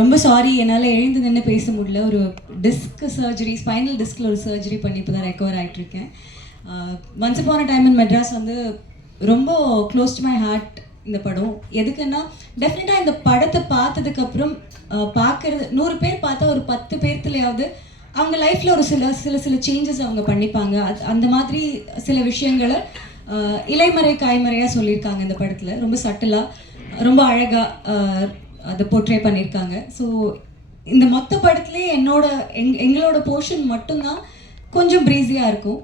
ரொம்ப சாரி என்னால் எழுந்து நின்று பேச முடியல. ஒரு டிஸ்க் சர்ஜரி, ஸ்பைனல் டிஸ்கில் ஒரு சர்ஜரி பண்ணி இப்போ தான் ரெக்கவர் ஆகிட்டுருக்கேன். Once upon a time in Madras வந்து ரொம்ப க்ளோஸ் டு மை ஹார்ட் இந்த படம். எதுக்குன்னா டெஃபினட்டாக இந்த படத்தை பார்த்ததுக்கப்புறம் பார்க்குறது 100 பேர் பார்த்தா ஒரு 10 பேர்த்துலையாவது அவங்க லைஃப்பில் ஒரு சில சேஞ்சஸ் அவங்க பண்ணிப்பாங்க. அந்த மாதிரி சில விஷயங்களை இலைமறை காய்மறையாக சொல்லியிருக்காங்க இந்த படத்தில். ரொம்ப சட்டிலாக, ரொம்ப அழகாக அதை போர்ட்ரே பண்ணியிருக்காங்க. ஸோ இந்த மொத்த படத்துலேயே எங்களோட போர்ஷன் மட்டும்தான் கொஞ்சம் ப்ரீஸியாக இருக்கும்.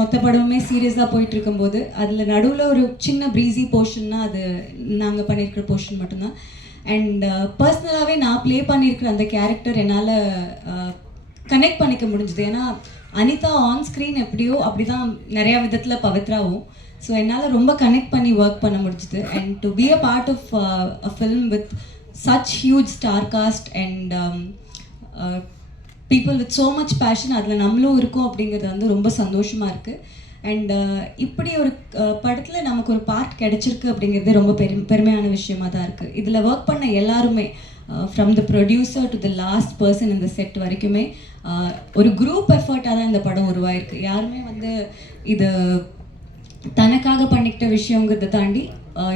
மொத்த படமுமே சீரியஸாக போயிட்டு இருக்கும்போது அதில் நடுவில் ஒரு சின்ன ப்ரீஸி போர்ஷன்னா அது நாங்கள் பண்ணியிருக்கிற போர்ஷன் மட்டும்தான். அண்ட் பர்சனலாகவே நான் ப்ளே பண்ணியிருக்கிற அந்த கேரக்டர் என்னால் கனெக்ட் பண்ணிக்க முடிஞ்சுது. ஏன்னா அனிதா ஆன் ஸ்க்ரீன் எப்படியோ அப்படி தான் நிறையா விதத்தில் பவித்ராவும். ஸோ என்னால் ரொம்ப கனெக்ட் பண்ணி ஒர்க் பண்ண முடிஞ்சுது. And to be a part of a film with such huge star cast and people with so much passion, அதில் நம்மளும் இருக்கோம் அப்படிங்கிறது வந்து ரொம்ப சந்தோஷமாக இருக்குது. அண்ட் இப்படி ஒரு படத்தில் நமக்கு ஒரு பார்ட் கிடச்சிருக்கு அப்படிங்கிறது ரொம்ப பெருமையான விஷயமாக தான் இருக்குது. இதில் ஒர்க் பண்ண எல்லாருமே from the producer to the last person இந்த செட் வரைக்குமே ஒரு குரூப் எஃபர்ட்டாக தான் இந்த படம் உருவாயிருக்கு. யாருமே வந்து இது தனக்காக பண்ணிக்கிட்ட விஷயங்கிறத தாண்டி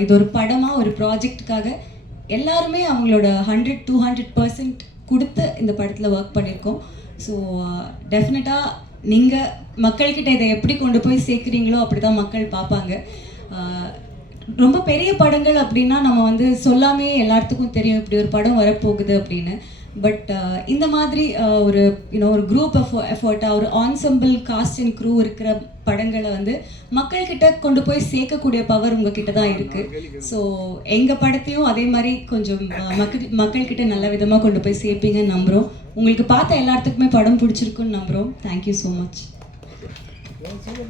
இது ஒரு படமாக, ஒரு ப்ராஜெக்டுக்காக எல்லாருமே அவங்களோட 100-200% கொடுத்து இந்த படத்தில் ஒர்க் பண்ணியிருக்கோம். ஸோ டெஃபினட்டாக நீங்கள் மக்கள்கிட்ட இதை எப்படி கொண்டு போய் சேர்க்குறீங்களோ அப்படி தான் மக்கள் பார்ப்பாங்க. ரொம்ப பெரிய படங்கள் அப்படின்னா நம்ம வந்து சொல்லாமே எல்லாத்துக்கும் தெரியும் இப்படி ஒரு படம் வரப்போகுது அப்படின்னு. பட் இந்த மாதிரி ஒரு ஒரு குரூப் எஃபர்ட்டாக, ஒரு ஆன்சம்பிள் காஸ்ட் அண்ட் க்ரூ இருக்கிற படங்களை வந்து மக்கள்கிட்ட கொண்டு போய் சேர்க்கக்கூடிய பவர் உங்ககிட்ட தான் இருக்குது. ஸோ எங்கள் படத்தையும் அதே மாதிரி கொஞ்சம் மக்கள்கிட்ட நல்ல விதமாக கொண்டு போய் சேர்ப்பீங்கன்னு நம்புகிறோம். உங்களுக்கு பார்த்த எல்லாத்துக்குமே படம் பிடிச்சிருக்குன்னு நம்புகிறோம். Thank you so much.